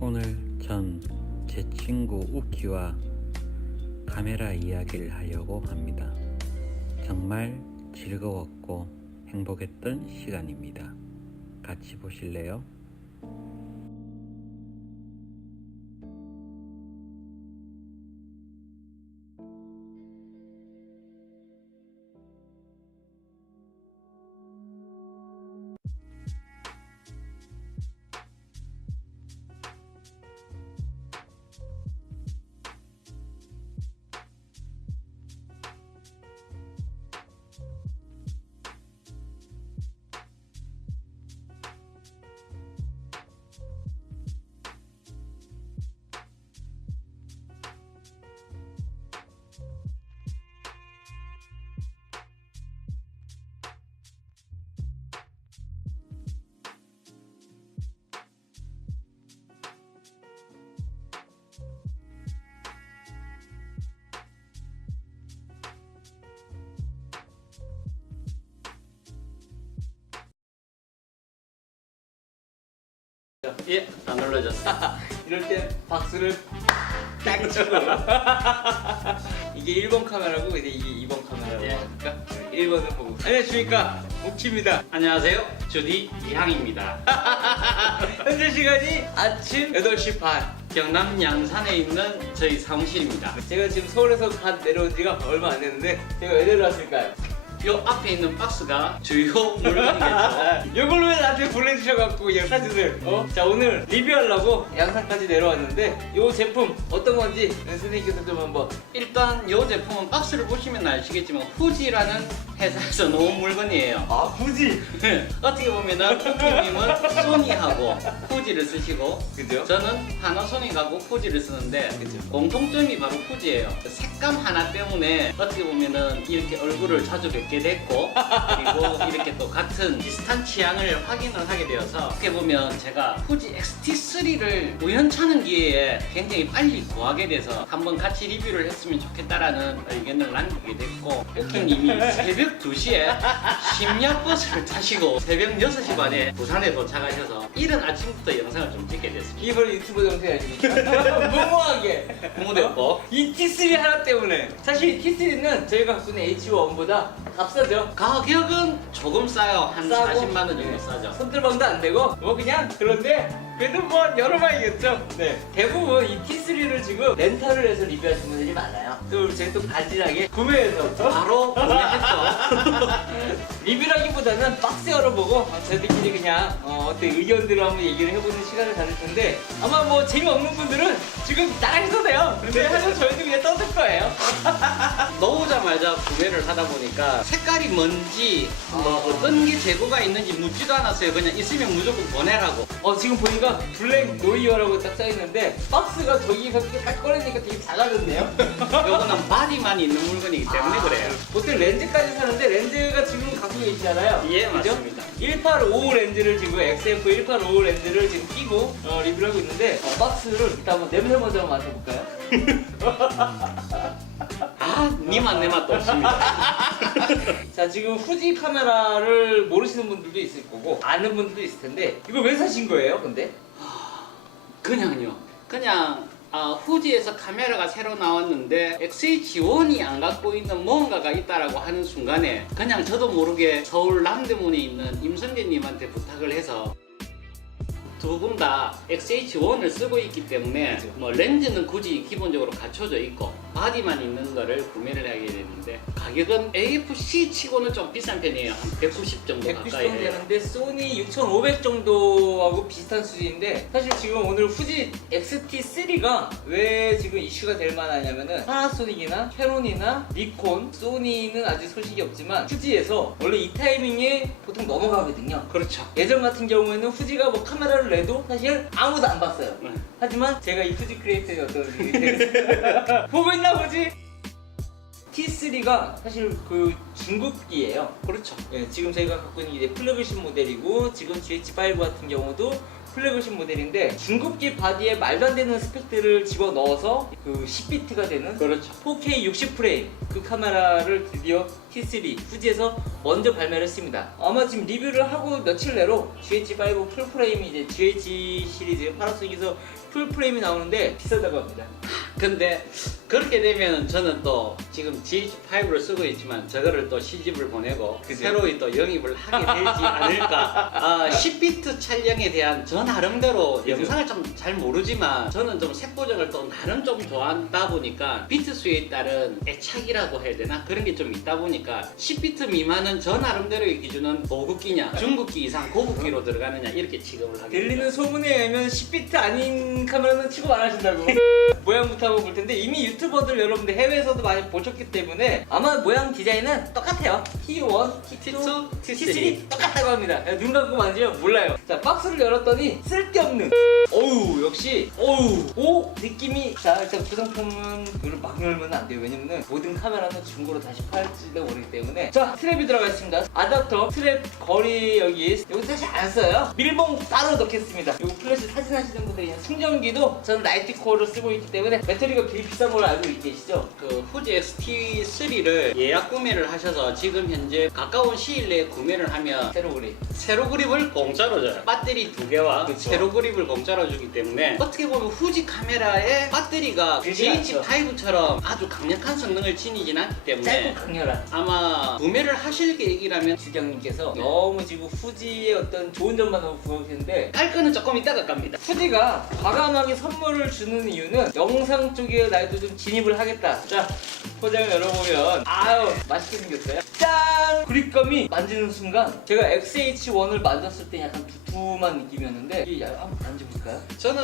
오늘 전 제 친구 우키와 카메라 이야기를 하려고 합니다. 정말 즐거웠고 행복했던 시간입니다. 같이 보실래요? 예, 안 눌러졌어. 이럴 땐 박수를 딱 치고 이게 1번 카메라고 이제 이게 2번 카메라고 예. 하니까 1번을 보고 안녕하십니까 옥치입니다. 안녕하세요, 주디 이항입니다. 현재 시간이 아침 8시 반. 경남 양산에 있는 저희 사무실입니다. 제가 지금 서울에서 갓 내려온 지가 얼마 안 됐는데 제가 왜 내려왔을까요? 요 앞에 있는 박스가 주요 물건이겠죠. 이걸로 왜 나한테 보내주셔갖고 그냥 사진을 자 오늘 리뷰하려고 양산까지 내려왔는데 이 제품 어떤 건지 선생님께서 좀 한번. 일단 요 제품은 박스를 보시면 아시겠지만 후지라는 회사에서 놓은 물건이에요. 아 굳이? 어떻게 보면은 후지님은 소니하고 후지를 쓰시고 그죠? 저는 파나소닉하고 후지를 쓰는데 그죠. 공통점이 바로 후지예요. 색감 하나 때문에 어떻게 보면은 이렇게 얼굴을 자주 뵙게 됐고 그리고 이렇게 또 같은 비슷한 취향을 확인을 하게 되어서 어떻게 보면 제가 후지 XT3를 우연찮은 기회에 굉장히 빨리 구하게 돼서 한번 같이 리뷰를 했으면 좋겠다라는 의견을 남기게 됐고 오키님이 새벽 2시에 심야 버스를 타시고 새벽 6시 반에 부산에 도착하셔서 이른 아침부터 영상을 좀 찍게 됐습니다. 이게 바로 유튜브 영상이 아닙니까? 무모하게 공모됐고 이 T3 하나 때문에. 사실 이 T3는 저희가 갖고 있는 H1보다 값싸죠. 가격은 조금 싸요. 한 싸고, 40만 원 정도 네. 싸죠. 손들방도 안 되고 뭐 그냥 그런데 그래도 뭐 여러 마이겠죠. 네. 대부분 이 T3를 지금 렌탈을 해서 리뷰하시는 분들이 많아요. 또 저희 또 바지락에 구매해서 바로 구매했죠. 리뷰라기보다는 박스 열어보고 저희들끼리 그냥 어떤 의견들을 한번 얘기를 해보는 시간을 가질 텐데 아마 뭐 재미없는 분들은 지금 나가셔도 돼요. 근데 사실 저희도 그냥 떠들 거예요. 넣오자마자 구매를 하다 보니까 색깔이 뭔지 뭐 어떤 게 재고가 있는지 묻지도 않았어요. 그냥 있으면 무조건 보내라고. 지금 보니까 블랙 노이어라고 딱 써있는데 박스가 저기서 이렇게 딱 꺼내니까 되게 작아졌네요. 요거는 바디만 있는 물건이기 때문에 그래요. 보통 렌즈까지 사는데 렌즈가 지금 갖고 계시잖아요. 예, 그죠? 맞습니다. 1855 렌즈를 지금 XF 1855 렌즈를 지금 끼고 리뷰를 하고 있는데 박스를 일단 한번 냄새 먼저 한번 맡아볼까요? 아, 니 맛 내 맛도 없습니다. 자 지금 후지 카메라를 모르시는 분들도 있을 거고 아는 분들도 있을 텐데 이거 왜 사신 거예요 근데? 그냥요. 그냥 후지에서 카메라가 새로 나왔는데 XH1이 안 갖고 있는 뭔가가 있다라고 하는 순간에 그냥 저도 모르게 서울 남대문에 있는 임성재님한테 부탁을 해서 두 분 다 XH1을 쓰고 있기 때문에 그죠. 뭐 렌즈는 굳이 기본적으로 갖춰져 있고 바디만 있는 거를 구매를 하게 됐는데 가격은 AFC 치고는 좀 비싼 편이에요. 한 190 정도 190 가까이 정도 해요. 되는데 소니 6500 정도하고 비슷한 수준인데 사실 지금 오늘 후지 XT3가 왜 지금 이슈가 될 만하냐면은 파나소닉이나 캐논이나 니콘, 소니는 아직 소식이 없지만 후지에서 원래 이 타이밍에 보통 넘어가거든요. 그렇죠. 예전 같은 경우에는 후지가 뭐 카메라를 내도 사실 아무도 안 봤어요. 네. 하지만 제가 이 후지 크리에이터의 어떤 보고 있나 후지? T3가 사실 그 중급기예요. 그렇죠. 예, 지금 저희가 갖고 있는 게 플래그십 모델이고 지금 GH5 같은 경우도 플래그십 모델인데 중급기 바디에 말도 안 되는 스펙들을 집어넣어서 그 10비트가 되는 그렇죠. 4K 60프레임 그 카메라를 드디어 T3 후지에서 먼저 발매를 했습니다. 아마 지금 리뷰를 하고 며칠 내로 GH5 풀프레임이 이제 GH 시리즈 파나소닉에서 풀프레임이 나오는데 비싸다고 합니다. 근데 그렇게 되면 저는 또 지금 GH5를 쓰고 있지만 저거를 또 시집을 보내고 그죠? 새로이 또 영입을 하게 되지 않을까. 10비트 촬영에 대한 저 나름대로 그죠? 영상을 좀 잘 모르지만 저는 좀 색보정을 또 나름 좀 좋아한다 보니까 비트 수에 따른 애착이라고 해야 되나 그런 게 좀 있다 보니까 10비트 미만은 저 나름대로의 기준은 고급기냐 중급기 이상 고급기로 들어가느냐 이렇게 취급을 하게 들리는 됩니다. 소문에 의하면 10비트 아닌 카메라는 취급 안 하신다고. 모양부터 한번 볼 텐데 이미 유튜버들 여러분들 해외에서도 많이 보셨기 때문에 아마 모양 디자인은 똑같아요. T1, T2, T3 똑같다고 합니다. 눈 감고 만지면 몰라요. 자, 박스를 열었더니 쓸데없는. 어우, 역시 오 느낌이. 자, 일단 구성품은 이걸 막 열면 안 돼요. 왜냐면은 모든 카메라는 중고로 다시 팔지도 모르기 때문에. 자, 트랩이 들어가 있습니다. 아답터, 트랩 거리 여기 사실 안 써요. 밀봉 따로 넣겠습니다. 이거 플래시 사진 하시는 분들이 충전기도 저는 나이트코어를 쓰고 있기 때문에 배터리가 되게 비싼 걸 알고 계시죠? 그 후지 XT3를 예약 구매를 하셔서 지금 현재 가까운 시일 내에 구매를 하면 세로 그립. 세로 그립을 공짜로 줘요. 배터리 2개와 그쵸. 세로 그립을 공짜로 주기 때문에 어떻게 보면 후지 카메라의 배터리가 길지 않죠. GH5처럼 아주 강력한 성능을 지니진 않기 때문에 짧고 강렬한. 아마 구매를 하실 계획이라면 주경님께서 너무 지금 후지의 어떤 좋은 점만 너무 부각했는데 깔 거는 조금 이따가 깝니다. 후지가 과감하게 선물을 주는 이유는 영상 쪽에 나도 좀 진입을 하겠다. 자, 포장을 열어보면 아유 맛있게 생겼어요. 짠! 그립감이 만지는 순간 제가 XH1을 만졌을 때 약간 두툼한 느낌이었는데 이게 한번 만져볼까요? 저는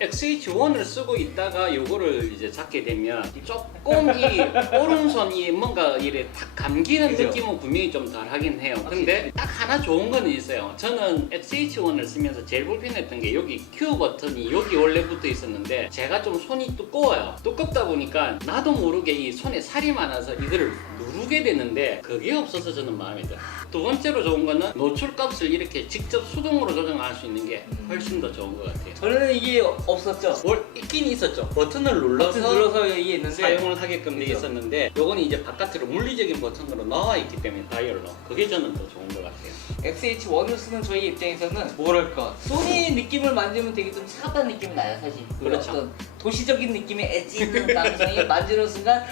XH1을 쓰고 있다가 요거를 이제 잡게 되면 조금 이 오른손이 뭔가 이래 탁 감기는 그죠? 느낌은 분명히 좀 덜 하긴 해요. 근데 딱 하나 좋은 거는 있어요. 저는 XH1을 쓰면서 제일 불편했던 게 여기 Q 버튼이 여기 원래 붙어 있었는데 제가 좀 손이 두꺼워요. 두껍다 보니까 나도 모르게 이 손에 살이 많아서 이거를 누르게 되는데 그게 없어서 저는 마음에 들어요. 두 번째로 좋은 거는 노출 값을 이렇게 직접 수동으로 조정할 수 있는 게 훨씬 더 좋은 것 같아요. 저는 이게 없었죠. 있긴 있었죠. 버튼을 눌러서, 버튼 눌러서 이게 있는데 사용을 하게끔 돼 그죠? 있었는데 요거는 이제 바깥으로 물리적인 버튼으로 나와 있기 때문에 다이얼로 그게 저는 더 좋은 것 같아요. XH1을 쓰는 저희 입장에서는 뭐랄까 소니 느낌을 만지면 되게 좀 차갑다는 느낌이 나요 사실. 그렇죠. 어떤 도시적인 느낌의 엣지 있는 감성이 만지는 순간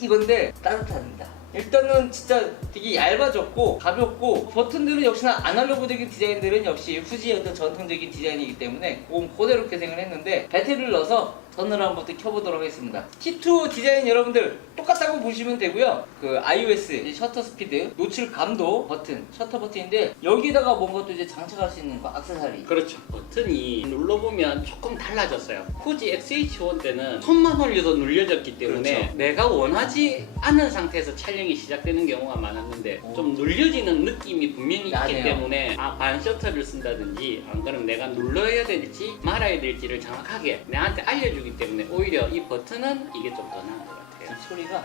이건데 따뜻합니다. 일단은 진짜 되게 얇아졌고 가볍고 버튼들은 역시나 아날로그적인 디자인들은 역시 후지의 어떤 전통적인 디자인이기 때문에 그대로 계생을 했는데 배터리를 넣어서 턴을 한번 또 켜보도록 하겠습니다. T2 디자인 여러분들 똑같다고 보시면 되고요. 그 iOS 이제 셔터 스피드, 노출 감도 버튼, 셔터 버튼인데 여기다가 뭔가 또 이제 장착할 수 있는 거 액세서리. 그렇죠. 버튼이 눌러보면 조금 달라졌어요. 후지 XH1 때는 손만 올려도 눌려졌기 때문에 그렇죠. 내가 원하지 않은 상태에서 촬영이 시작되는 경우가 많았는데 좀 눌려지는 느낌이 분명히 있기 나네요. 때문에 반 셔터를 쓴다든지 안 그러면 내가 눌러야 될지 말아야 될지를 정확하게 내한테 알려주기 때문에 오히려 이 버튼은 이게 좀 더 나은 것 같아요. 소리가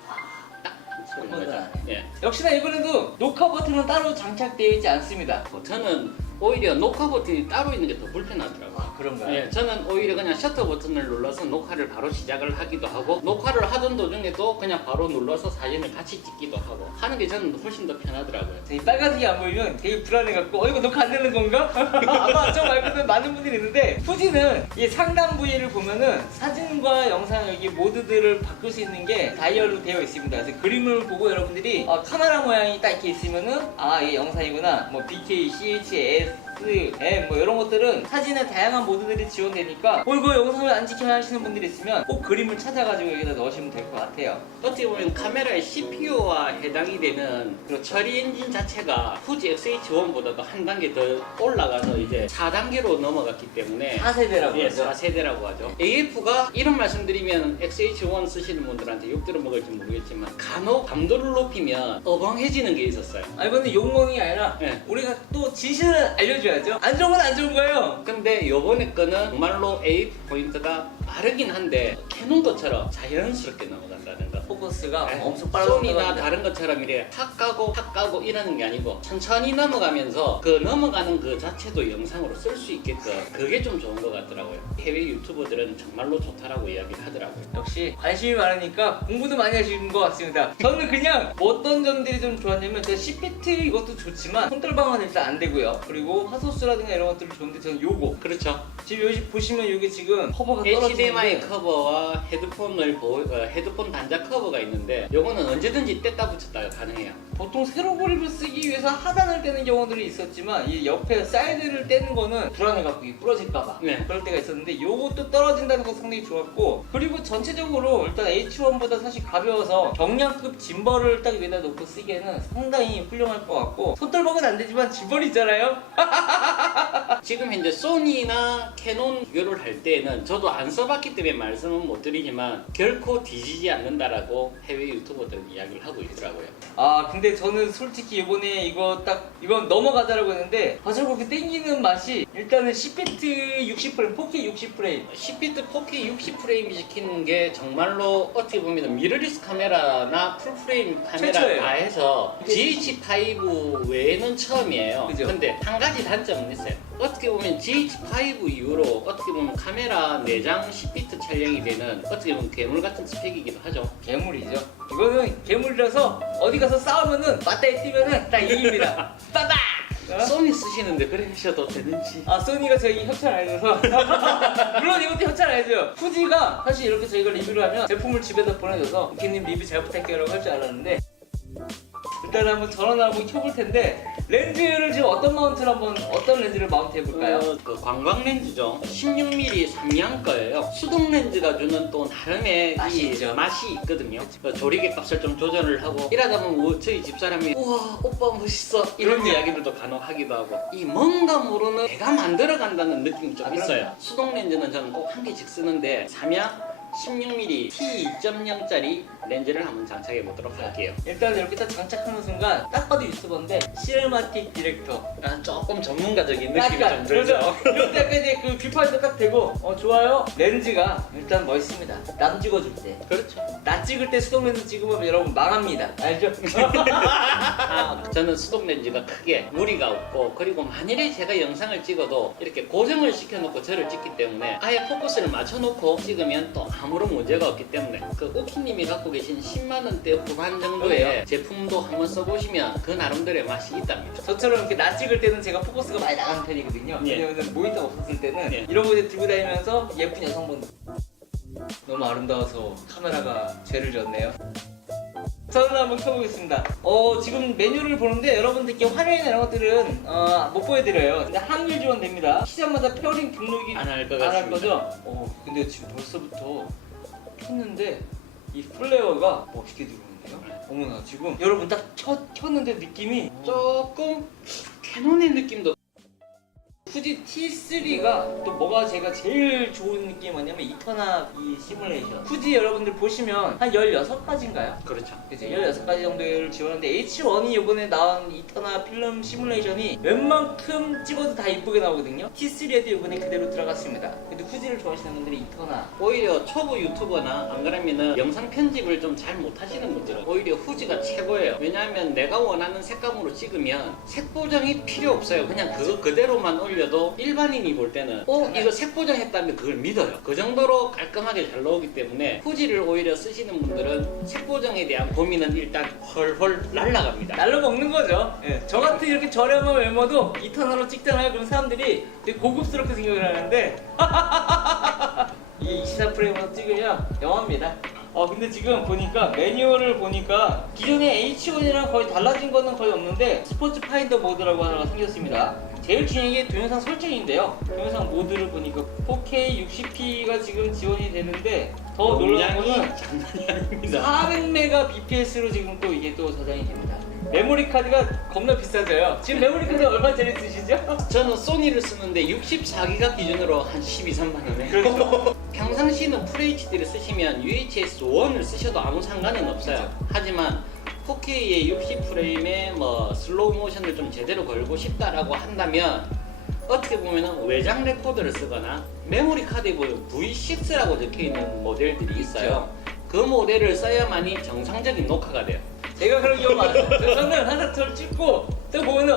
소리가 한 번도 나죠. 안 해요. 예. 역시나 이번에도 녹화 버튼은 따로 장착되어 있지 않습니다. 저는 오히려 녹화 버튼이 따로 있는 게 더 불편하더라고요. 그런가요? 예, 저는 오히려 그냥 셔터 버튼을 눌러서 녹화를 바로 시작을 하기도 하고 녹화를 하던 도중에도 그냥 바로 눌러서 사진을 같이 찍기도 하고 하는 게 저는 훨씬 더 편하더라고요. 이 빨간색이 안 보이면 되게 불안해갖고 이거 녹화 안 되는 건가? 아마 저 말고는 많은 분들이 있는데 후지는 이 상단 부위를 보면은 사진과 영상 여기 모드들을 바꿀 수 있는 게 다이얼로 되어 있습니다. 그래서 그림을 보고 여러분들이 카메라 모양이 딱 이렇게 있으면은 이게 영상이구나. 뭐 BK, CH, M 뭐 이런 것들은 사진의 다양한 모드들이 지원되니까 이거 영상을 안 찍히면 하시는 분들이 있으면 꼭 그림을 찾아가지고 여기다 넣으시면 될 것 같아요. 어떻게 보면 카메라의 CPU와 해당이 되는 그 처리 엔진 자체가 후지 XH1보다도 한 단계 더 올라가서 이제 4단계로 넘어갔기 때문에 4세대라고 예, 하죠. 4세대라고 하죠. AF가 이런 말씀드리면 XH1 쓰시는 분들한테 욕 들어먹을지 모르겠지만 간혹 감도를 높이면 어벙해지는 게 있었어요. 이거는 욕먹이 아니라 네. 우리가 또 진실을 알려줘야죠. 안 좋은 건 안 좋은 거예요. 근데 요번에 거는 정말로 AF 포인트가 빠르긴 한데 캐논 것처럼 자연스럽게 넘어간다든가 포커스가 네. 엄청 빨라졌다고 소니나 합니다. 다른 것처럼 이래 탁 까고 이러는 게 아니고 천천히 넘어가면서 그 넘어가는 그 자체도 영상으로 쓸 수 있게끔 그게 좀 좋은 것 같더라고요. 해외 유튜버들은 정말로 좋다라고 이야기를 하더라고요. 역시 관심이 많으니까 공부도 많이 하시는 것 같습니다. 저는 그냥 뭐 어떤 점들이 좀 좋았냐면 제가 CPT 이것도 좋지만 손떨방은 일단 안 되고요. 그리고 하소스라든가 이런 것들이 좋은데 저는 요거 그렇죠. 지금 여기 보시면 여기 지금 커버가 떨어지는데 HDMI 커버와 헤드폰 단자 커버가 있는데 요거는 언제든지 뗐다 붙였다가 가능해요. 보통 세로 그립을 쓰기 위해서 하단을 떼는 경우들이 있었지만 이 옆에 사이드를 떼는 거는 불안해갖고 이게 부러질까봐 네. 그럴 때가 있었는데 요것도 떨어진다는 거 상당히 좋았고 그리고 전체적으로 일단 H1보다 사실 가벼워서 경량급 짐벌을 딱 위에다 놓고 쓰기에는 상당히 훌륭할 것 같고 손떨방은 안 되지만 짐벌이 있잖아요. 지금 현재 소니나 캐논 비교를 할 때에는 저도 안 써봤기 때문에 말씀은 못 드리지만 결코 뒤지지 않는다라고 해외 유튜버들은 이야기를 하고 있더라고요. 아 근데 저는 솔직히 이번에 이건 넘어가자라고 했는데 저거 그 땡기는 맛이 일단은 10비트 60프레임 4K 60프레임 10비트 4K 60프레임이 시키는 게 정말로 어떻게 보면 미러리스 카메라나 풀프레임 카메라 최초예요. 다 해서 GH5 외에는 처음이에요. 그죠? 근데 한 가지 단점은 있어요. 어떻게 보면 GH5 이후로 어떻게 보면 카메라 내장 10비트 촬영이 되는 어떻게 보면 괴물 같은 스펙이기도 하죠. 괴물이죠. 이거는 괴물이라서 어디 가서 싸우면은 맞다에 뛰면은 다 이깁니다. 빠박! 어? 소니 쓰시는데 그러셔도 되는지. 아 소니가 저희 협찬 안 해줘서 물론 이것도 협찬 안 해줘요. 후지가 사실 이렇게 저희가 리뷰를 하면 제품을 집에다 보내줘서 이케님 리뷰 잘 부탁해요 라고 할 줄 알았는데 일단 한번 전원을 한번 켜볼 텐데 렌즈를 지금 어떤 렌즈를 마운트 해볼까요? 그 관광 렌즈죠. 16mm 삼양 거예요. 수동 렌즈가 주는 또 나름의 맛이 이 있죠. 맛이 있거든요. 그 조리개 값을 좀 조절을 하고 이러다 보면 저희 집사람이 우와 오빠 멋있어 이런 그럼요. 이야기들도 간혹 하기도 하고 이 뭔가 모르는 내가 만들어 간다는 느낌이 좀 아, 있어요. 그럼요. 수동 렌즈는 저는 꼭 한 개씩 쓰는데 삼양 16mm T2.0짜리 렌즈를 한번 장착해 보도록 할게요. 일단 이렇게 딱 장착하는 순간 딱 봐도 유튜버인데 시네마틱 디렉터 조금 전문가적인 느낌이 좀 들죠. 이럴 때 약간 이제 그 뷰파인더 딱 되고 좋아요. 렌즈가 일단 멋있습니다. 남 찍어줄 때. 그렇죠. 나 찍을 때 수동 렌즈 찍으면 여러분 망합니다. 알죠? 저는 수동 렌즈가 크게 무리가 없고 그리고 만일에 제가 영상을 찍어도 이렇게 고정을 시켜놓고 저를 찍기 때문에 아예 포커스를 맞춰놓고 찍으면 또 아무런 문제가 없기 때문에 그 오키님이 갖고 계신 10만원대 후반 정도의 제품도 한번 써보시면 그 나름대로의 맛이 있답니다. 저처럼 이렇게 나 찍을 때는 제가 포커스가 많이 나가는 편이거든요. 예. 왜냐면 모니터가 없었을 때는 예. 이런 거 이제 들고 다니면서 예쁜 여성분 너무 아름다워서 카메라가 죄를 졌네요. 저는 한번 켜보겠습니다. 지금 메뉴를 보는데 여러분들께 화면이나 이런 것들은 못 보여드려요. 근데 한글 지원됩니다. 시장마다 페어링 등록이 안 할 것 안 할 같습니다. 거죠? 근데 지금 벌써부터 켰는데 이 플레어가 멋있게 들어오는데요? 어머나 지금 여러분 딱 켰는데 느낌이 조금 캐논의 느낌도 후지 T3가 또 뭐가 제가 제일 좋은 느낌이 뭐냐면 이터나 이 시뮬레이션 후지 여러분들 보시면 한 16가지인가요? 그렇죠. 그죠? 16가지 정도를 지원하는데 H1이 이번에 나온 이터나 필름 시뮬레이션이 웬만큼 찍어도 다 이쁘게 나오거든요. T3에도 이번에 그대로 들어갔습니다. 근데 후지를 좋아하시는 분들이 이터나 오히려 초보 유튜버나 안 그러면은 영상 편집을 좀 잘 못하시는 분들은 오히려 후지가 최고예요. 왜냐하면 내가 원하는 색감으로 찍으면 색 보정이 필요 없어요. 그냥 그거 그대로만 올려도 일반인이 볼 때는 이거 색 보정했다면 그걸 믿어요. 그 정도로 깔끔하게 잘 나오기 때문에 후지를 오히려 쓰시는 분들은 색 보정에 대한 고민은 일단 헐헐 날라갑니다. 날로 먹는 거죠. 예. 저 같은 이렇게 저렴한 외모도 이터나로 찍잖아요. 그럼 사람들이 되게 고급스럽게 생각을 하는데 이 24프레임으로 찍으면 영화입니다. 근데 지금 보니까 매뉴얼을 보니까 기존의 H1이랑 거의 달라진 거는 거의 없는데 스포츠 파인더 모드라고 하나가 생겼습니다. 제일 중요한 게 동영상 설정인데요. 동영상 모드를 보니까 4K 60p가 지금 지원이 되는데 더 놀라운 거는 장난이 아닙니다. 400mbps로 지금 또 이게 또 저장이 됩니다. 메모리 카드가 겁나 비싸져요. 지금 메모리 카드 얼마짜리 쓰시죠? 저는 소니를 쓰는데 64기가 기준으로 한 12, 3만 원에. 그렇죠. 평상시는 FHD를 쓰시면 UHS 1을 쓰셔도 아무 상관은 없어요. 하지만 4K의 60프레임에 뭐 슬로우 모션을 좀 제대로 걸고 싶다라고 한다면 어떻게 보면은 외장 레코더를 쓰거나 메모리 카드에 보면 V6라고 적혀 있는 모델들이 있어요. 그 모델을 써야만이 정상적인 녹화가 돼요. 제가 그런 경우 많아요. 저는 항상 저를 찍고 또 보면은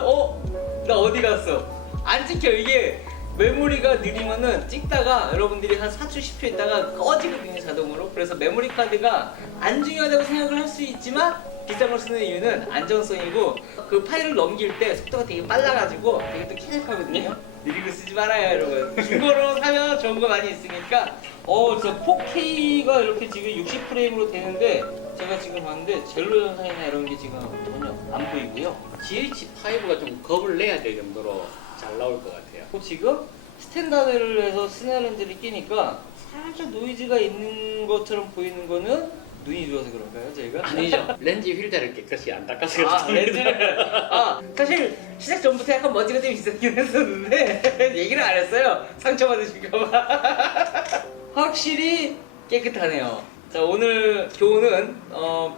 나 어디 갔어? 안 찍혀. 이게 메모리가 느리면은 찍다가 여러분들이 한 4초 10초 있다가 꺼지거든요, 자동으로. 그래서 메모리 카드가 안 중요하다고 생각을 할 수 있지만 비싼 걸 쓰는 이유는 안정성이고 그 파일을 넘길 때 속도가 되게 빨라가지고 되게 또 쾌적하거든요. 느리고 쓰지 말아요, 여러분. 중고로 사면 좋은 거 많이 있으니까. 저 4K가 이렇게 지금 60프레임으로 되는데 제가 지금 봤는데 젤로 영상이나 이런 게 지금 전혀 안 보이고요. GH5가 좀 겁을 내야 될 정도로 잘 나올 것 같아요. 지금 스탠다드를 해서 스네렌즈를 끼니까 살짝 노이즈가 있는 것처럼 보이는 거는 눈이 좋아서 그런가요, 저희가? 아니죠. 렌즈 필터를 깨끗이 안 닦아서 렌즈를. 사실 시작 전부터 약간 먼지가 좀 있었긴 했었는데 얘기를 안 했어요. 상처받으실까봐. 확실히 깨끗하네요. 자, 오늘 교훈은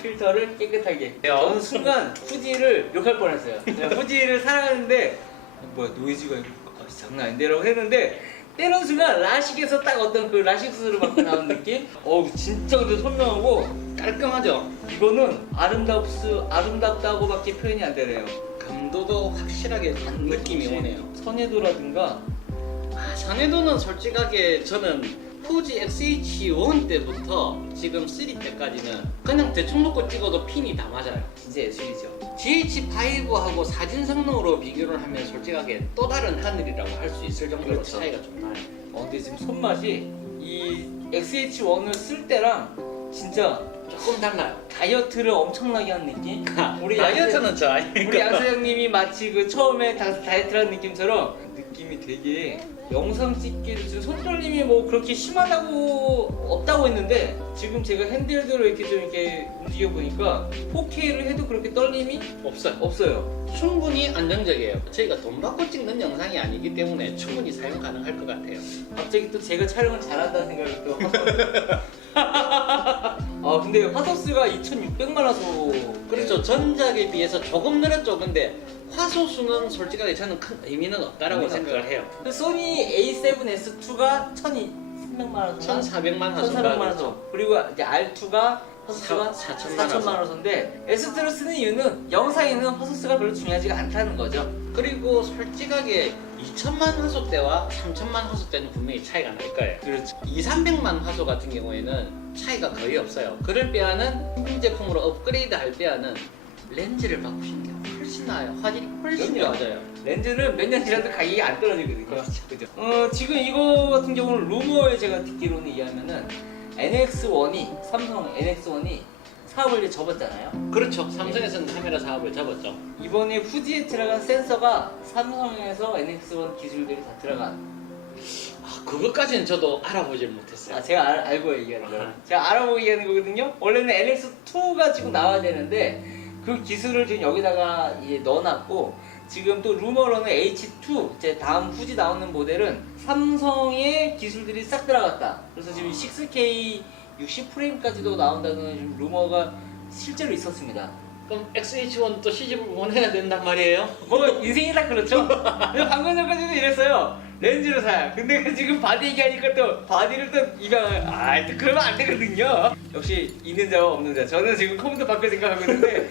필터를 깨끗하게. 저는 순간 후지를 욕할 뻔했어요. 제가 후지를 사랑하는데 뭐야 노이즈가 장난 아닌데 라고 했는데 때는 순간 라식에서 딱 어떤 그 라식스를 받고 나온 느낌? 진짜 근데 선명하고 깔끔하죠. 이거는 아름답다고밖에 표현이 안 되네요. 감도도 확실하게 느낌이 오네요. 선예도라든가 선해도는 솔직하게 저는 후지 XH1 때부터 지금 3 때까지는 그냥 대충 놓고 찍어도 핀이 다 맞아요. 진짜 예술이죠. GH5하고 사진 성능으로 비교를 하면 솔직하게 또 다른 하늘이라고 할 수 있을 정도로 그렇죠. 차이가 좀 나요. 근데 지금 손맛이 이 XH1을 쓸 때랑 진짜 조금 달라요. 다이어트를 엄청나게 한 느낌? 우리 다이어트는 저 우리 아니니까. 양 사장님이 마치 그 처음에 다이어트라는 느낌처럼 느낌이 되게 영상 찍기도 지금 손떨림이 뭐 그렇게 심하다고 없다고 했는데 지금 제가 핸들들을 이렇게 좀 이렇게 움직여 보니까 4K를 해도 그렇게 떨림이 없어요. 충분히 안정적이에요. 저희가 돈 받고 찍는 영상이 아니기 때문에 충분히 사용 가능할 것 같아요. 갑자기 또 제가 촬영을 잘한다는 생각이 또 근데 화소수가 2,600만 화소. 그렇죠. 전작에 비해서 조금 늘었죠. 근데 화소수는 솔직하게 저는 큰 의미는 없다라고 의미는 생각을 해요. 그 소니 A7S2가 1,200만 화소. 1,400만 1,400만 화소가 화소. 그리고 이제 R2가 화소수가 4,000만 4,000만 화소인데 S2를 쓰는 이유는 영상에는 화소수가 별로 중요하지가 않다는 거죠. 그리고 솔직하게 2,000만 화소 때와 3,000만 화소 때는 분명히 차이가 날 거예요. 그렇죠. 2,300만 화소 같은 경우에는 차이가 거의 없어요. 그럴 바에는 이 제품으로 업그레이드 할 바에는 렌즈를 바꾸시는 게 훨씬 나아요. 화질이 훨씬 그럼요. 좋아져요. 렌즈는 몇 년 지나도 가격이 안 떨어지거든요. 그죠? 지금 이거 같은 경우는 루머에 제가 듣기로는 의하면은 NX1이 삼성 NX1이 사업을 이제 접었잖아요. 그렇죠. 삼성에서는 카메라 사업을 접었죠. 이번에 후지에 들어간 센서가 삼성에서 NX1 기술들이 다 들어간. 그것까지는 저도 알아보질 못했어요. 제가 알고 얘기하는 거예요. 제가 알아보고 얘기하는 거거든요. 원래는 NX2가 지금 나와야 되는데 그 기술을 지금 여기다가 이제 넣어놨고 지금 또 루머로는 H2 이제 다음 후지 나오는 모델은 삼성의 기술들이 싹 들어갔다. 그래서 지금 6K 60프레임까지도 나온다는 지금 루머가 실제로 있었습니다. 그럼 XH1 또 시집을 보내야 된단 말이에요? 뭐 인생이 다 그렇죠. 근데 방금 전까지도 이랬어요. 렌즈를 사야. 근데 그 지금 바디 얘기하니까 또 바디를 또 입양을 또 그러면 안 되거든요. 역시 있는 자와 없는 자. 저는 지금 컴퓨터 바꿀 생각하고 있는데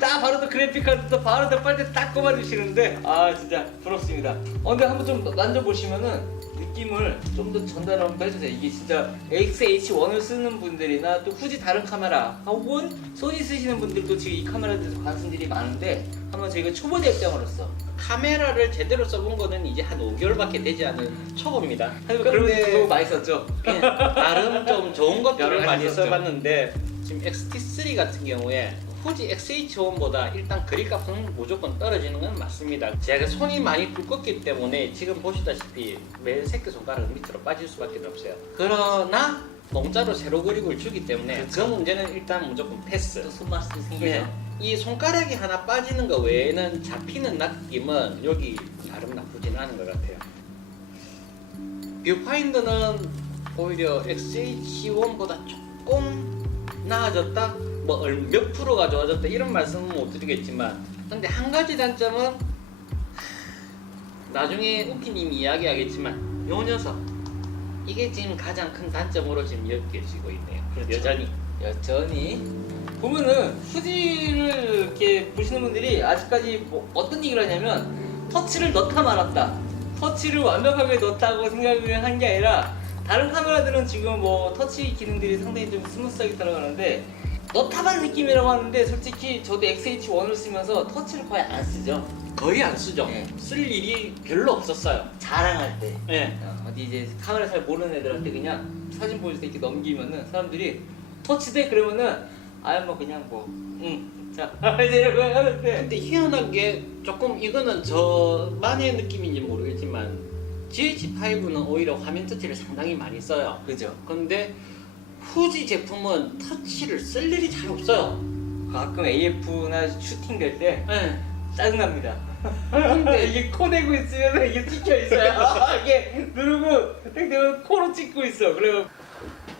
딱 바로 또 그래픽 카드 또 바로 또 빨대 딱 꼽아주시는데 진짜 부럽습니다. 근데 한번 좀 만져보시면은 느낌을 좀 더 전달 한번 해주세요. 이게 진짜 XH1을 쓰는 분들이나 또 후지 다른 카메라 혹은 소니 쓰시는 분들도 지금 이 카메라에 대해서 관심들이 많은데 한번 저희가 초보자 입장으로서 카메라를 제대로 써본 거는 이제 한 5개월밖에 되지 않은 초보입니다. 그런 거 많이 썼죠. 그냥 나름 좀 좋은 여러 것들을 가지 많이 썼죠. 써봤는데 지금 XT3 같은 경우에 후지 XH1보다 일단 그립값은 무조건 떨어지는 건 맞습니다. 제가 손이 많이 굵었기 때문에 지금 보시다시피 매일 새끼손가락 밑으로 빠질 수밖에 없어요. 그러나 공짜로 세로 그립을 주기 때문에 그 문제는 일단 무조건 패스. 또 손맛이 생기죠. 네. 이 손가락이 하나 빠지는 거 외에는 잡히는 느낌은 여기 나름 나쁘진 않은 것 같아요. 뷰파인더는 오히려 XH1보다 조금 나아졌다? 뭐 몇 프로가 좋아졌다 이런 말씀은 못 드리겠지만 근데 한 가지 단점은 나중에 우키님이 이야기하겠지만 요 녀석 이게 지금 가장 큰 단점으로 지금 여겨지고 있네요. 그렇죠. 여전히 여전히 보면은 후지를 이렇게 보시는 분들이 아직까지 뭐 어떤 얘기를 하냐면 터치를 넣다 말았다, 터치를 완벽하게 넣었다고 생각을 한 게 아니라 다른 카메라들은 지금 뭐 터치 기능들이 상당히 좀 스무스하게 들어가는데 넣다만 느낌이라고 하는데 솔직히 저도 XH1을 쓰면서 터치를 거의 안 쓰죠. 거의 안 쓰죠. 네. 쓸 일이 별로 없었어요. 자랑할 때 네. 어디 이제 카메라 잘 모르는 애들한테 그냥 사진 보여줄 때 이렇게 넘기면은 사람들이 터치돼 그러면은 뭐 그냥 자 이제 이러고 하는데 근데 희한하게 조금 이거는 저만의 느낌인지 모르겠지만 GH5는 오히려 화면 터치를 상당히 많이 써요. 그죠. 근데 후지 제품은 터치를 쓸 일이 잘 없어요. 가끔 AF나 슈팅 될 때 네. 짜증납니다. 근데 이게 코 대고 있으면 이게 찍혀 있어요. 이게 누르고 딱 되면 코로 찍고 있어. 그래요.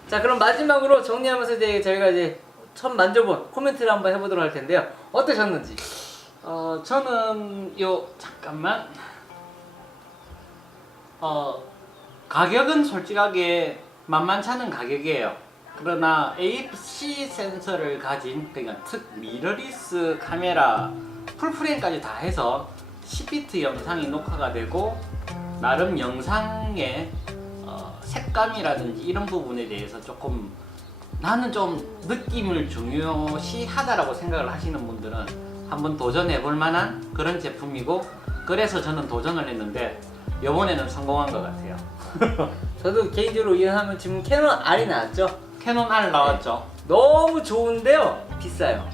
자 그럼 마지막으로 정리하면서 이제 저희가 이제 처음 만져본 코멘트를 한번 해보도록 할 텐데요. 어떠셨는지? 저는 잠깐만. 가격은 솔직하게 만만찮은 가격이에요. 그러나 AFC 센서를 가진 그러니까 미러리스 카메라 풀프레임까지 다 해서 10비트 영상이 녹화가 되고 나름 영상의 색감이라든지 이런 부분에 대해서 조금 나는 좀 느낌을 중요시하다라고 생각을 하시는 분들은 한번 도전해 볼 만한 그런 제품이고, 그래서 저는 도전을 했는데 이번에는 성공한 것 같아요. 저도 개인적으로 이해하면 지금 캐논 R이 나왔죠? 캐논 R 나왔죠. 너무 좋은데요. 비싸요.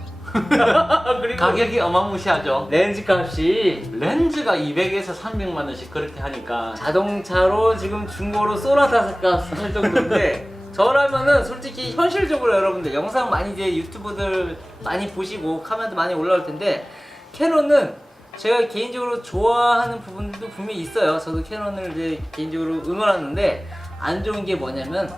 그리고 가격이 어마무시하죠. 렌즈 값이 렌즈가 200에서 300만 원씩 그렇게 하니까 자동차로 지금 중고로 쏘라다섯 값할 정도인데 저라면은 솔직히 현실적으로 여러분들 영상 많이 이제 유튜브들 많이 보시고 카메라도 많이 올라올 텐데 캐논은 제가 개인적으로 좋아하는 부분들도 분명히 있어요. 저도 캐논을 이제 개인적으로 응원하는데 안 좋은 게 뭐냐면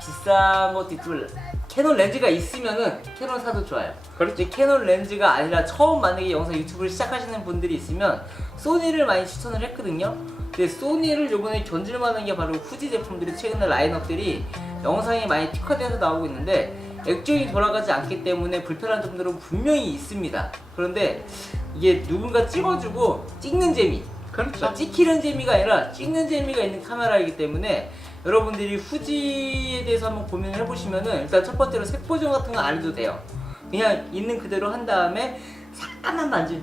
비싼 것도 있지만 캐논 렌즈가 있으면은 캐논 사도 좋아요. 그렇지. 캐논 렌즈가 아니라 처음 만약에 영상 유튜브를 시작하시는 분들이 있으면 소니를 많이 추천을 했거든요. 근데 소니를 요번에 견줄만한 게 바로 후지 제품들이 최근에 라인업들이 영상이 많이 특화돼서 나오고 있는데 액정이 돌아가지 않기 때문에 불편한 점들은 분명히 있습니다. 그런데 이게 누군가 찍어주고 찍는 재미, 그러니까 찍히는 재미가 아니라 찍는 재미가 있는 카메라이기 때문에 여러분들이 후지에 대해서 한번 고민을 해보시면은 일단 첫 번째로 색 보정 같은 거 안 해도 돼요. 그냥 있는 그대로 한 다음에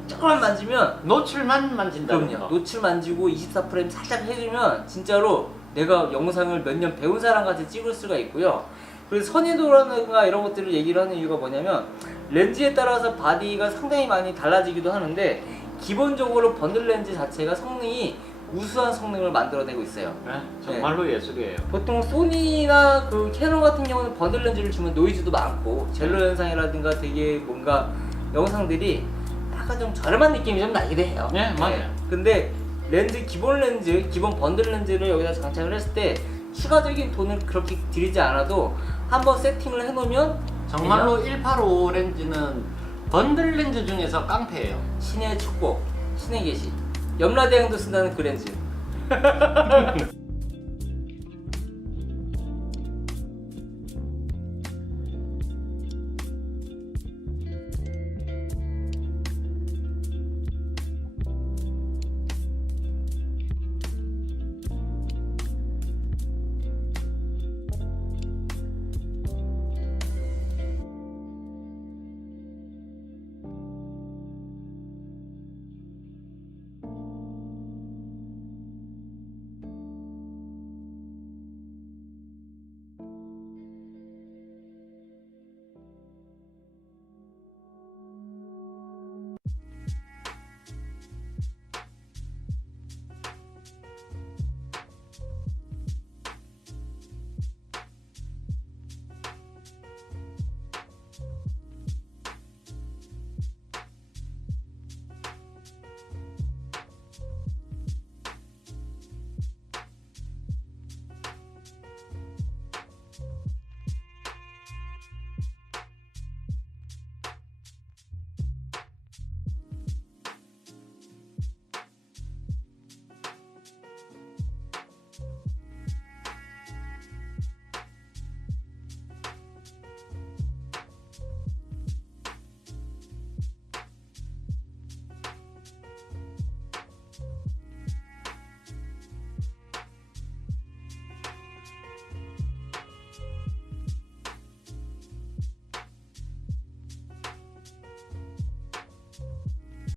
조금만 만지면 노출만 만진다는 그럼요. 거. 노출 만지고 24프레임 살짝 해주면 진짜로 내가 영상을 몇 년 배운 사람 같이 찍을 수가 있고요. 그래서 선의도라든가 이런 것들을 얘기를 하는 이유가 뭐냐면 렌즈에 따라서 바디가 상당히 많이 달라지기도 하는데 기본적으로 번들 렌즈 자체가 성능이 우수한 성능을 만들어내고 있어요. 네, 정말로 예술이에요. 보통 소니나 그 캐논 같은 경우는 번들 렌즈를 주면 노이즈도 많고 젤로 현상이라든가 되게 뭔가 영상들이 약간 좀 저렴한 느낌이 좀 나기도 해요. 네, 맞아요. 근데 기본 번들 렌즈를 여기다 장착을 했을 때 추가적인 돈을 그렇게 들이지 않아도 한번 세팅을 해놓으면 정말로 185 렌즈는 번들 렌즈 중에서 깡패예요. 신의 축복, 신의 계시. 염라대왕도 쓴다는 그 렌즈.